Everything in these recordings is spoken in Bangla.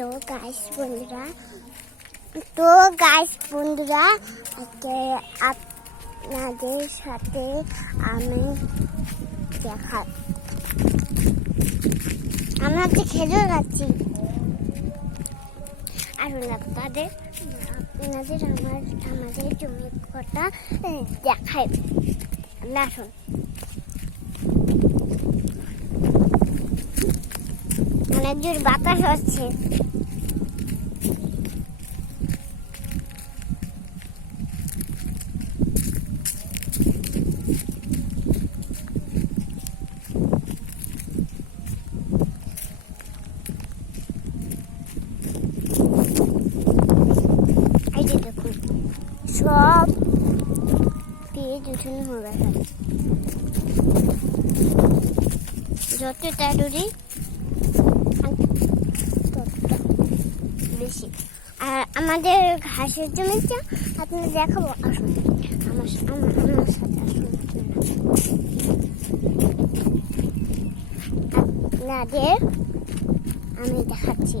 তো গাইস বন্ধুরা আজকে আপনাদের সাথে আমি আমরা হচ্ছে খেজুর খাচ্ছি। আসুন আপনাদের আমাদের জমি কটা দেখাই। আসুন অনেক জোর বাতাস হচ্ছে। এই যে দেখুন সব পেজ উঠানো হয়ে গেছে, যত তাড়াতাড়ি বেশি। আর আমাদের ঘাসের জমিটা আপনাদের দেখাবো। আসুন আমার সাথে আসুন, আপনাদের আমি দেখাচ্ছি।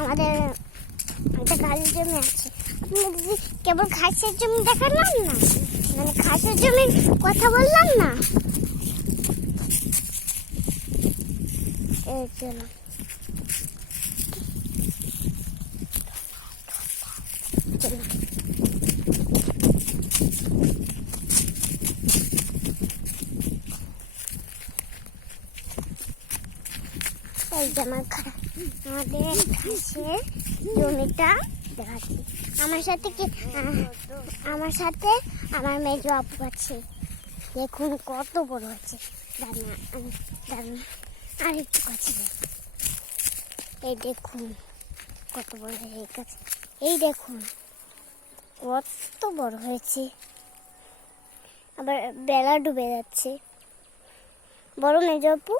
আমাদের একটা ঘাসের জমি আছে। আপনাদের যদি কেবল ঘাসের জমি দেখালাম না, মানে ঘাসের জমির কথা বললাম না, এই জন্য এই যে আমাদের ঘাসের জমিটা দেখাচ্ছি। আমার সাথে আমার মেজো আপু আছে। দেখুন কত বড় হচ্ছে। দাঁড়ান আর একটু কাছে। এই দেখুন কত বড় হয়ে গেছে। এই দেখুন কত বড় হয়েছে। আবার বেলা ডুবে যাচ্ছে। বড় মেজো আপু।